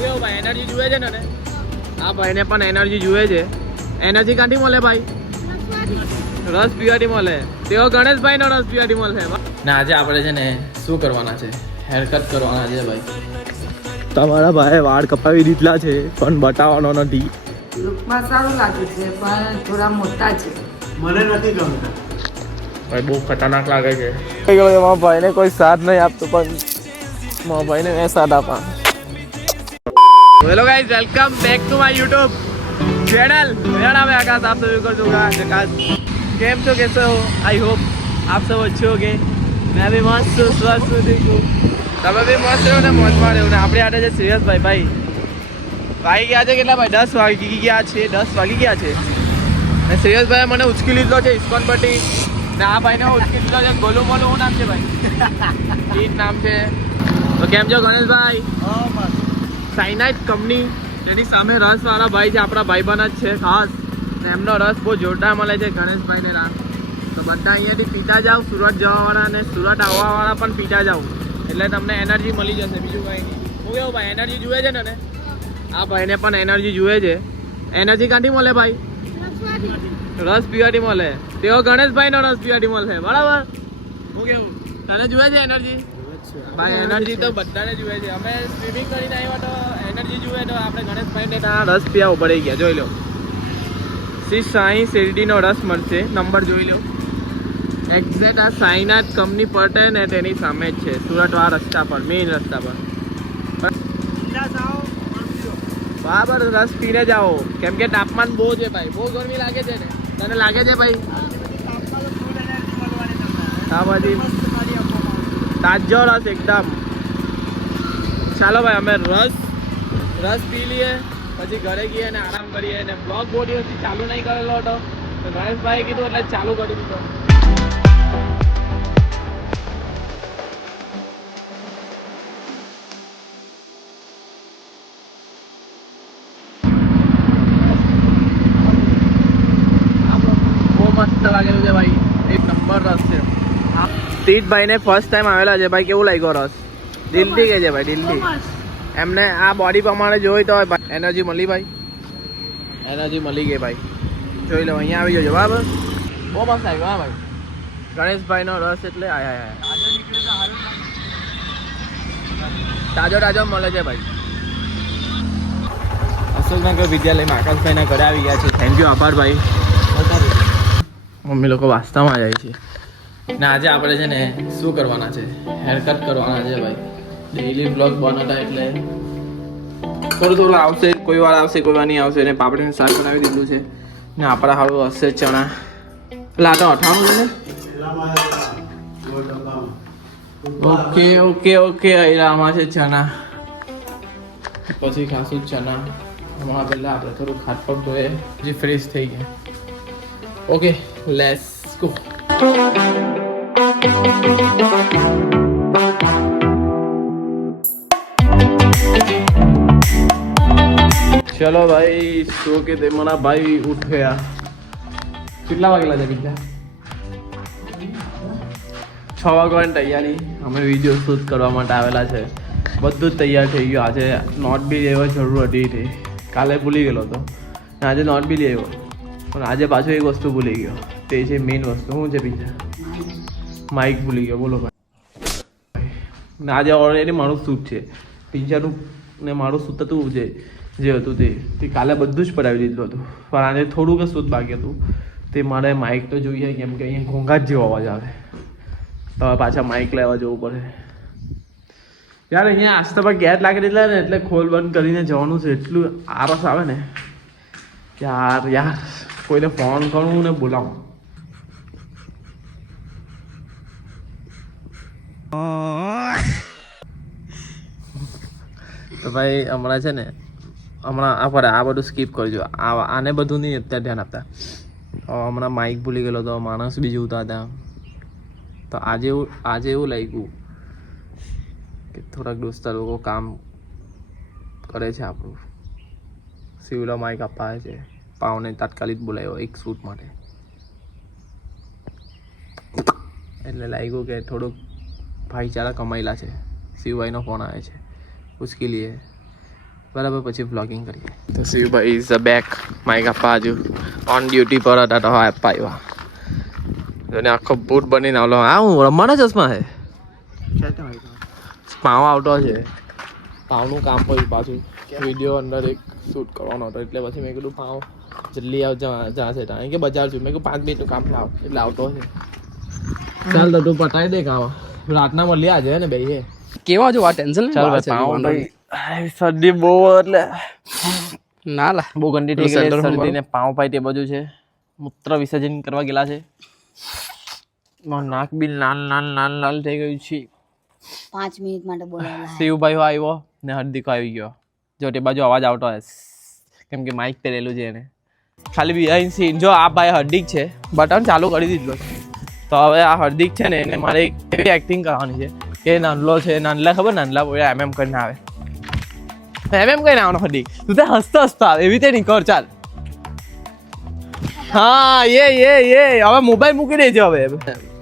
કેવું ભાઈ એનર્જી જોઈએ છે ને આ ભાઈને પણ એનર્જી જોઈએ છે. એનર્જી ક્યાંથી મળે ભાઈ? રસ પીવાથી મળે. તેઓ ગણેશભાઈ નો રસ પીવાથી મળે. ને આજે આપણે છે ને શું કરવાના છે? હેરકટ કરવાના છે ભાઈ. તમારા ભાઈ વાળ કપાવી દીધલા છે પણ બતાવવાનો નથી. લુકમાં સારું લાગે છે પણ થોડા મોટા છે. મને નથી ગમતા ભાઈ બહુ ખતરનાક લાગે છે. મારા ભાઈને કોઈ સાથ નહીં આપતું પણ મારા ભાઈને મેં સાથ આપા. Hello guys welcome back to my YouTube channel. मेरा नाम है आकाश. आप सभी को दूंगा आकाश. केम तो कैसे हो? आई होप आप सब अच्छे होंगे. मैं भी मस्त हूँ, स्वस्थ हूँ. देखो તમે બી મસ્ત રહ્યો ને મોજમાં રહ્યો ને. આપણે આટલે છે શ્રેયસ ભાઈ વાગી ગયા છે કેટલા ભાઈ? 10 વાગી ગયા છે. 10 વાગી ગયા છે ને શ્રેયસભાઈ મને ઉચકી લીધો છે ઇસ્કોન પટ્ટી ને આ ભાઈને ઉચકી લીધો છે ગોલુ મોલું. શું નામ છે ભાઈ? ઈટ નામ છે. તો કેમ છો ગણેશભાઈ? સાઇનાઇટ કંપની એની સામે રસવાળા ભાઈ છે, આપણા ભાઈબંધ જ છે ખાસ. ને એમનો રસ બહુ જોરદાર મળે છે ગણેશભાઈને રામ. તો બધા અહીંયાથી પીતા જાઓ. સુરત જવાવાળા અને સુરત આવવાવાળા પણ પીતા જાઓ એટલે તમને એનર્જી મળી જશે. બીજું કંઈ નહીં. હું કેવું ભાઈ એનર્જી જોઈએ છે ને આ ભાઈને પણ એનર્જી જોઈએ છે. એનર્જી ક્યાંથી મળે ભાઈ? રસ પીવાથી મળે. તેઓ ગણેશભાઈનો રસ પીવાથી મળે. બરાબર. હું કેવું તને જોઈએ છે એનર્જી? ભાઈ એનર્જી તો બધાને જોઈએ છે. અમે સ્વિમિંગ કરીને આવ્યા તો એનર્જી જોઈએ તો આપણે ગણેશભાઈને રસ પીવા પડી ગયા. જોઈ લો શ્રી સાઈ શેરડીનો રસ મળશે. નંબર જોઈ લો. એક્ઝેક્ટ આ સાઈનાથ કંપની પડે ને તેની સામે જ છે, સુરતવાળા રસ્તા પર, મેઇન રસ્તા પર. બરાબર રસ પીને જાઓ કેમ કે તાપમાન બહુ છે ભાઈ. બહુ ગરમી લાગે છે ને તને લાગે છે ભાઈ? હા પછી તાજો રસ એકદમ. ચાલો ભાઈ અમે રસ પી લઈએ પછી ઘરે ગઈએ અને આરામ કરીએ. અને બ્લોગ બહુ દિવસથી ચાલુ નહીં કરેલો હતો તો ગણેશભાઈએ કીધું એટલે ચાલુ કરી દીધો. બહુ મસ્ત લાગેલું છે ભાઈ. એક નંબર રસ છે. તીતભાઈને ફર્સ્ટ ટાઈમ આવેલા છે ભાઈ. કેવું લાગ્યો રસ? દિલથી કે છે ભાઈ, દિલથી. એમને આ બોડી પ્રમાણે જોઈ તો એનર્જી મળી ભાઈ. એનર્જી મળી ગઈ ભાઈ. જોઈ લો અહીંયા આવી જજો બરાબર. બહુ મસ્ત લાગ્યો હા ભાઈ. ગણેશભાઈનો રસ એટલે આયા તાજો મળે છે ભાઈ. અશોકનગર વિદ્યાલયમાં આકાશભાઈના ઘરે આવી ગયા છે. થેન્ક યુ, આભાર ભાઈ. મમ્મી લોકો વાસ્તામાં જાય છે ને આજે આપણે છે ને શું કરવાના છે? હેરકટ કરવાના છે ભાઈ. ડેઈલી બ્લોગ બનાવતા એટલે થોડું આવશે. કોઈ વાર આવશે, કોઈ વાર નહીં આવશે. ને પાપડીનું શાક બનાવી દીધું છે ને આપણા હારું હશે ચણા. એટલે આ તો 98 છે ને. ઓકે આમાં છે ચણા. પછી ખાસું ચણા હમણાં પહેલાં આપણે થોડું ખાટપટ ધોઈએ જે ફ્રેશ થઈ ગયા. Okay let's go. ચલો ભાઈ શો કે તે મારા ભાઈ ઉઠ્યા. કેટલા વાગેલા છે બીજા? 6 વાગવાની તૈયારી. અમે વિડીયો શૂટ કરવા માટે આવેલા છે. બધું જ તૈયાર થઈ ગયું. આજે નોટ બી લેવા જરૂર હતી તે. કાલે ભૂલી ગયેલો હતો આજે નોટ બી લેવો પણ આજે પાછો એક વસ્તુ ભૂલી ગયો. તે છે મેઇન વસ્તુ. શું છે બીજા? માઇક ભૂલી ગયો. બોલો ભાઈ. ને આજે ઓલરેડી મારું શૂટ છે. પિઝાનું ને મારું શૂટ હતું જે હતું તે કાલે બધું જ પડાવી દીધું હતું પણ આજે થોડુંક જ શૂટ બાકી હતું. તે મારે માઇક તો જોઈએ કેમ કે અહીંયા ઘોંઘાટ જેવો અવાજ આવે તો પાછા માઇક લેવા જવું પડે. યાર અહીંયા આસ્તામાં ગેટ લાગી દીધા ને એટલે ખોલ બંધ કરીને જવાનું છે. એટલું આરસ આવે ને યાર કોઈને ફોન કરવું ને બોલાવું. તો ભાઈ હમણાં છે ને આ બધું સ્કીપ કરજો. આને બધું નહીં અત્યારે ધ્યાન આપતા. હમણાં માઇક ભૂલી ગયેલો તો માણસ બી જોતા હતા તો આજે એવું લાગ્યું કે થોડાક દોસ્તા લોકો કામ કરે છે આપણું. સિવિલો માઇક આપવા છે. પાવને તાત્કાલિક બોલાવ્યો એક શૂટ માટે એટલે લાગ્યું કે થોડુંક ભાઈચારા કમાયેલા છે. શિવભાઈનો ફોન આવે છે, उसके लिए બરાબર પછી વ્લોગિંગ કરીએ. તો શિવભાઈ ઇઝ અ બેક. માઇક આપવા હજુ ઓન ડ્યુટી પર હતા તો આપવા આવ્યા. એને આખો બૂટ બનીને આવલો. હા હું રમવાના ચશ્મા હે પાવ આવતો છે. પાવનું કામ પડ્યું પાછું વિડીયો અંદર એક શૂટ કરવાનો હતો એટલે પછી મેં કીધું પાવ જલ્દી આવ જ્યાં છે ત્યાં કે બજાર છું. મેં કીધું 5 મિનિટનું કામ લાવ એટલે આવતો છે. ચાલ તો તું પતાવી દે કામ. રાતના મળી આજે ને બે કેવા જો આ ટેન્શન ચાલ ભાઈ શરદી બહુ એટલે ના લા બહુ ગંદી થઈ ગઈ શરદી ને પાવ પાઈ તે બાજુ છે. મૂત્ર વિસર્જન કરવા ગયેલા છે. મારું નાક બી લાલ લાલ લાલ લાલ થઈ ગયું છે. 5 મિનિટ માટે બોલાવેલા શિવભાઈ આવ્યો ને હર્દિકો આવી ગયો. જો તે બાજુ અવાજ આવતો હશે કેમ કે માઇક પહેરેલું છે એને. ખાલી બિહાઇન્ડ સીન જો આ ભાઈ હર્દિક છે બટન ચાલુ કરી દીધું છે. તો હવે આ હર્દિક છે ને એને મારે એવી એક્ટિંગ કરવાની છે કે નાનલો છે નાનલા ખબર નાનલા બોલ્યા એમ કરીને આવે એમ કઈને આવવાનો હર્દિક તું તે હસતો હસતો આવે એવી રીતે નહીં કર ચાલ. હા એ હવે મોબાઈલ મૂકી દેજે હવે.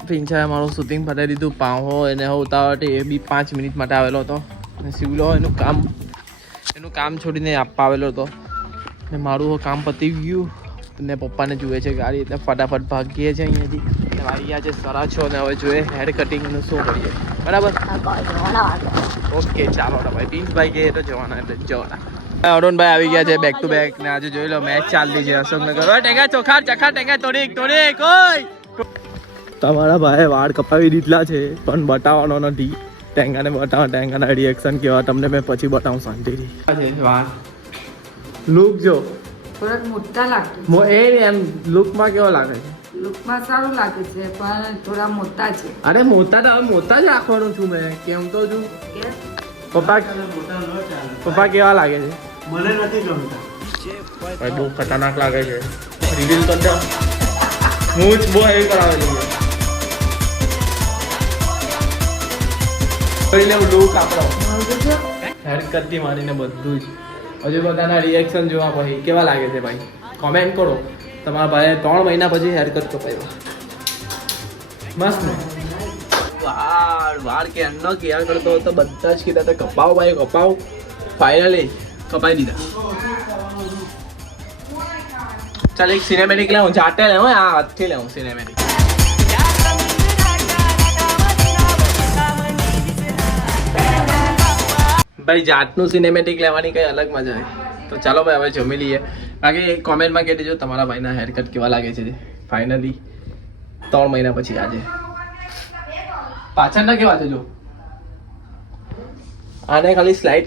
પિંચાએ મારું શૂટિંગ પતાવી દીધું. પાહો એને ઉતાવળ એ બી 5 મિનિટ માટે આવેલો હતો અને શિવલો એનું કામ છોડીને આપવા આવેલો હતો ને મારું કામ પતી ગયું ને પપ્પાને જુએ છે ગાડી એટલે ફટાફટ ભાગીએ છે અહીંયાથી. આવી ગયા છે 6:30 ને હવે જોઈએ હેર કટિંગનું શું કરીએ બરાબર. ઓકે ચાલો ભાઈ પિન્સભાઈ કહે તો જવાના એટલે જવાના. અરુણભાઈ આવી ગયા છે બેક ટુ બેક ને આજે જોઈ લો મેચ ચાલતી છે અશોકનગર. ટેંગા ચોખા ચખા ટેંગા તોડીક કોઈ તમારા ભાઈ વાળ કપાવી દીધલા છે પણ બતાવવાનો નથી. ટેંગાને બતાવો ટેંગાના રિએક્શન કેવા તમને મેં પછી બતાવું શાંતિથી. વાળ લુક જો થોડાક મોટા લાગે એ એમ લુકમાં કેવો લાગે છે. લુકમાં સારું લાગે છે પણ થોડા મોટા છે. અરે મોટા તો હવે મોટા જ રાખવાનું છું મેં કેમ તો છું. કે પપ્પા કેવા લાગે છે. મને નથી ગમતા ભાઈ બહુ ખતરનાક લાગે છે. રિવીલ કરી દો હું જ બહુ હેવી કરાવે છે. કરી લેવું લુક આપણો હેર કટથી મારીને બધું જ. હજુ બધાના રિએક્શન જોવા ભાઈ કેવા લાગે છે ભાઈ કોમેન્ટ કરો. તમારા ભાઈએ 3 મહિના પછી હેર કટ કપાવ્યો મસ્ત ને. વાળ કે એનો કેર કરતો તો બધા જ કીધા હતા કપાવ ભાઈ કપાવ. ફાઇનલી કપાઈ દીધા. ચાલ એક સિનેમેટિક લાવું જાતે લેવું આ હાથથી લેવું સિનેમેટિક. ભાઈ જાતનું સિનેમેટિક લેવાની કઈ અલગ મજા આવે. તો ચાલો ભાઈ હવે જમી લઈએ. બાકી કોમેન્ટમાં કહી દેજો તમારા ભાઈના હેરકટ કેવા લાગે છે. ફાઇનલી 3 મહિના પછી આજે પાછળના કેવા છે જો. આને ખાલી સ્લાઇડ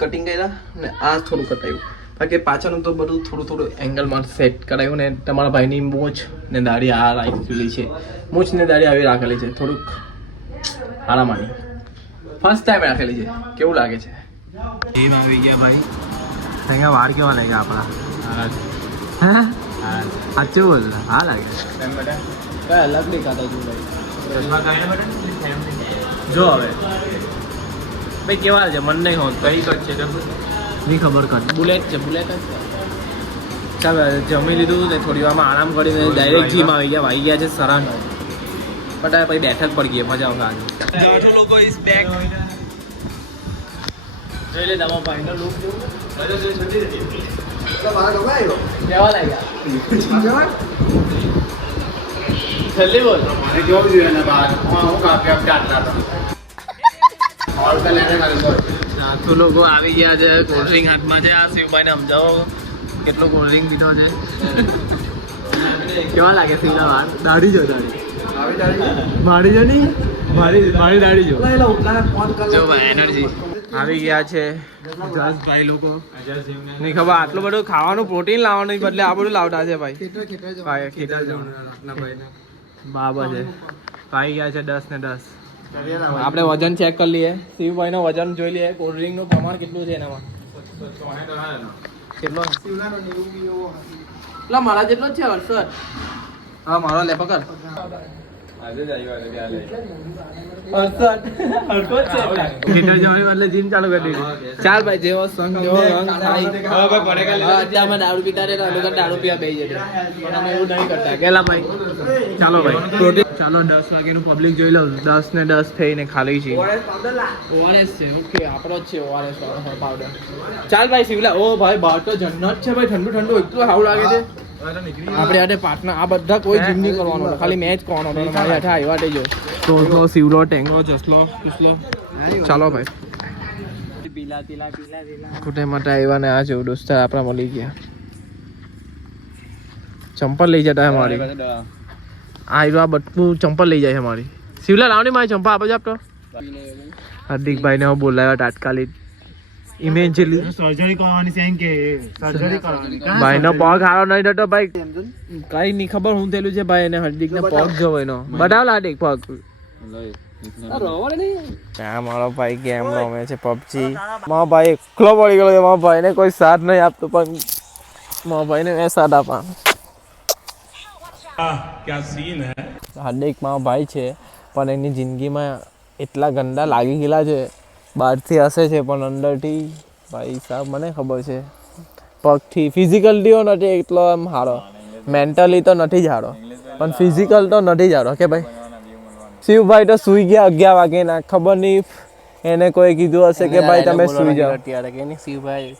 કટિંગ કર્યા ને આ થોડું કટાયું. બાકી પાછળનું તો બધું થોડું એંગલમાં સેટ કરાયું ને તમારા ભાઈની મૂછ ને દાઢી આ રાખેલી છે. મૂછ ને દાઢી આવી રાખેલી છે થોડુંક આરામાની. ફર્સ્ટ ટાઈમ રાખેલી છે. કેવું લાગે છે. ટીમ આવી ગયા ભાઈ. અહીંયા વાળ કેવા લાગ્યા આપણા. સાચું બોલ હા લાગે કઈ અલગ દેખાતા છું ભાઈ. જો હવે ભાઈ કેવા છે મન નહીં હોત કઈ કટ છે નહીં ખબર કટ બુલેટ છે બુલેટ જ. ચાલ જમી લીધું ને થોડી વારમાં આરામ કરીને ડાયરેક્ટ જીમ આવી ગયા. વાગી ગયા છે 9:30 બટા પછી બેઠક પડી ગઈ મજા આવશે આજે. લોકો ઇઝ બેક જોઈ લે તમારા ભાઈનો લુક કેવા લાગ્યા. જલ્દી બોલ જોવું જોઈએ ને બહાર હું કાપી આટલા સાચું લોકો આવી ગયા છે. કોલ્ડ ડ્રિંક હાથમાં છે. આ શિવભાઈને સમજાવો કેટલો કોલ્ડ ડ્રિંક પીધો છે. કેવા લાગે શિવના વાર દાઢી જો દાઢી મારી જો નહીં મારી દાઢી જો ભાઈ એનર્જી આવી ગયા છે. ભાઈ લોકો નહીં ખબર આટલું બધું ખાવાનું પ્રોટીન લાવવાનું બદલે આ બધું લાવતા છે ભાઈ. બરાબર છે. આવી ગયા છે 10 ને 10. આપણે વજન ચેક કરી લઈએ. શિવભાઈનો વજન જોઈ લઈએ. કોલ્ડ ડ્રિંકનું પ્રમાણ કેટલું છે એનામાં. કેટલો એટલે મારા જેટલો જ છે 68. હા મારો લે પકડ થિયેટર જવાની એટલે જીમ ચાલુ કરી દીધી. ચાલ ભાઈ જેવો સંગ જેવો રંગ થાય. અત્યારમાં દારૂ પીતા રહે તો દારૂ પીવા બેસી જશે. પણ અમે એવું નહીં કરતા કેલા ભાઈ. ચાલો ભાઈ ચાલો 10 વાગ્યાનું પબ્લિક જોઈ લઉં. 10 ને 10 થઈને ખાલી છે. ઓઆરએસ છે ઓકે આપણો જ છે ઓઆરએસ વાળો પાવડર. ચાલ ભાઈ શિવલા. ઓ ભાઈ બહાર તો જન્નત છે ભાઈ. ઠંડુ ઠંડુ એટલું સારું લાગે છે. આપણે આટે પાર્ટનર આ બધા કોઈ જીમ નહીં કરવાનો હતો. ખાલી મેચ કરવાનો હતો. મારી હાથે આવ્યા તે જો તો શિવલો ટેંગો જસલો કુસલો. ચાલો ભાઈ કુટે માટે આવ્યા ને આ જો દોસ્તાર આપણા મળી ગયા. ચંપલ લઈ જતા મારી આ બધું ચંપલ લઈ જાય છે મારી. શિવલા લાવની મારી ચંપલ આપો જ આપતો. હાર્દિકભાઈ ને હું બોલાવ્યા તાત્કાલિક ઇમેજિનલી સર્જરી કરવાની છે એમ કે સર્જરી કરવાની ભાઈ નો પગ હારો નહીં થતો ભાઈ. કઈ નહીં ખબર હું થયેલું છે ભાઈ. એને હાર્દિક ને પગ જવો એનો બતાવ હાર્દિક પગ. ત્યાં મારો ભાઈ ગેમ રમે છે પબજી. મારો ભાઈ એકલો પડી ગયો. મારા ભાઈ ને કોઈ સાથ નહીં આપતું પણ મારા ભાઈ ને મેં સાથ આપા. હાર્દિક મારો ભાઈ છે પણ એની જિંદગીમાં એટલા ગંદા લાગી ગયેલા છે. બહારથી હસે છે પણ અંદરથી ભાઈ સાહેબ મને ખબર છે પગથી ફિઝિકલી નથી એટલો એમ સારો. મેન્ટલી તો નથી જ સારો પણ ફિઝિકલ તો નથી જ સારો કે ભાઈ. શિવભાઈ તો સૂઈ ગયા 11 વાગે ના ખબર નહીં એને કોઈ કીધું હશે કે ભાઈ તમે સૂઈ જાઓ. શિવભાઈ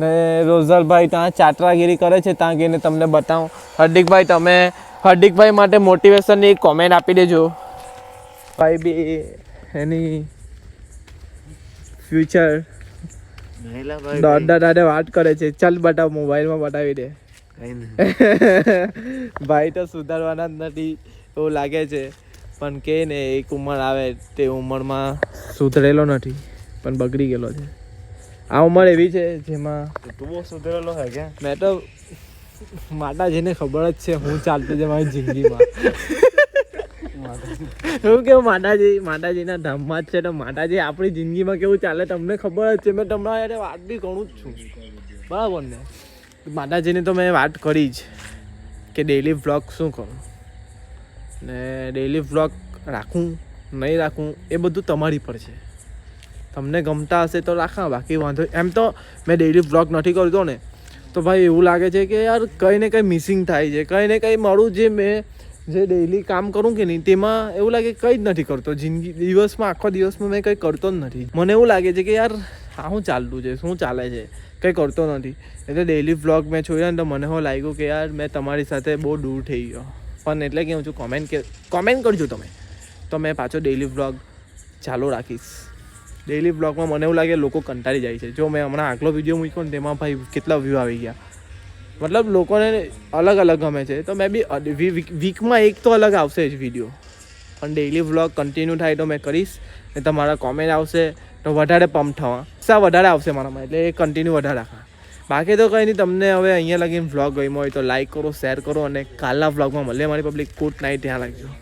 ને રોઝલભાઈ ત્યાં ચાટરાગીરી કરે છે. ત્યાં ગઈને તમને બતાવું. હાર્દિકભાઈ તમે હાર્દિકભાઈ માટે મોટિવેશનની એક કોમેન્ટ આપી દેજો. ભાઈ બી એની ફ્યુચર દાદા વાત કરે છે. ચાલ બતાવ મોબાઈલમાં બતાવી દે. ભાઈ તો સુધારવાના જ નથી એવું લાગે છે પણ કે ને એક ઉંમર આવે તે ઉંમરમાં સુધરેલો નથી પણ બગડી ગયેલો છે. આ ઉંમર એવી છે જેમાં તું બહુ સુધરેલો છે કે મેં તો માતાજીને ખબર જ છે હું ચાલતું છે મારી જિંદગીમાં. એવું કેવું માતાજીના ધામમાં જ છે તો માતાજી આપણી જિંદગીમાં કેવું ચાલે તમને ખબર જ છે. મેં તમારા યાર વાત બી ઘણું જ છું બરાબર ને. માતાજીની તો મેં વાત કરી જ કે ડેઈલી વ્લોગ શું કરું ને ડેઈલી વ્લોગ રાખું નહીં રાખું એ બધું તમારી પર છે. તમને ગમતા હશે તો રાખા બાકી વાંધો. એમ તો મેં ડેઈલી વ્લોગ નથી કરતો ને તો ભાઈ એવું લાગે છે કે યાર કંઈ ને કંઈ મિસિંગ થાય છે. કંઈ ને કંઈ મારું જે મેં જે ડેઈલી કામ કરું કે નહીં તેમાં એવું લાગે કંઈ જ નથી કરતો. જિંદગી દિવસમાં આખો દિવસમાં મેં કંઈ કરતો જ નથી. મને એવું લાગે છે કે યાર આ શું ચાલતું છે શું ચાલે છે કંઈ કરતો નથી. એટલે ડેઈલી વ્લોગ મેં જોયા ને તો મને એવું લાગ્યું કે યાર મેં તમારી સાથે બહુ દૂર થઈ ગયો. પણ એટલે કે હું છું કોમેન્ટ કરજો તમે તો મેં પાછો ડેઈલી વ્લોગ ચાલુ રાખીશ. ડેઈલી વ્લોગમાં મને એવું લાગે લોકો કંટાળી જાય છે. જો મેં હમણાં આગલો વિડીયો મૂક્યો ને તેમાં ભાઈ કેટલા વ્યૂ આવી ગયા. મતલબ લોકોને અલગ અલગ ગમે છે તો મેં બી વીકમાં એક તો અલગ આવશે જ વિડીયો. પણ ડેઈલી વ્લોગ કન્ટિન્યુ થાય તો મેં કરીશ ને તમારા કોમેન્ટ આવશે તો વધારે પંપ થવા વધારે આવશે મારામાં. એટલે એ કન્ટિન્યુ વધારે રાખવા. બાકી તો કંઈ નહીં. તમને હવે અહીંયા લગીને વ્લોગ ગમ્યો હોય તો લાઈક કરો શેર કરો અને કાલના વ્લોગમાં મળીએ મારી પબ્લિક. Good night. ધ્યાન રાખજો.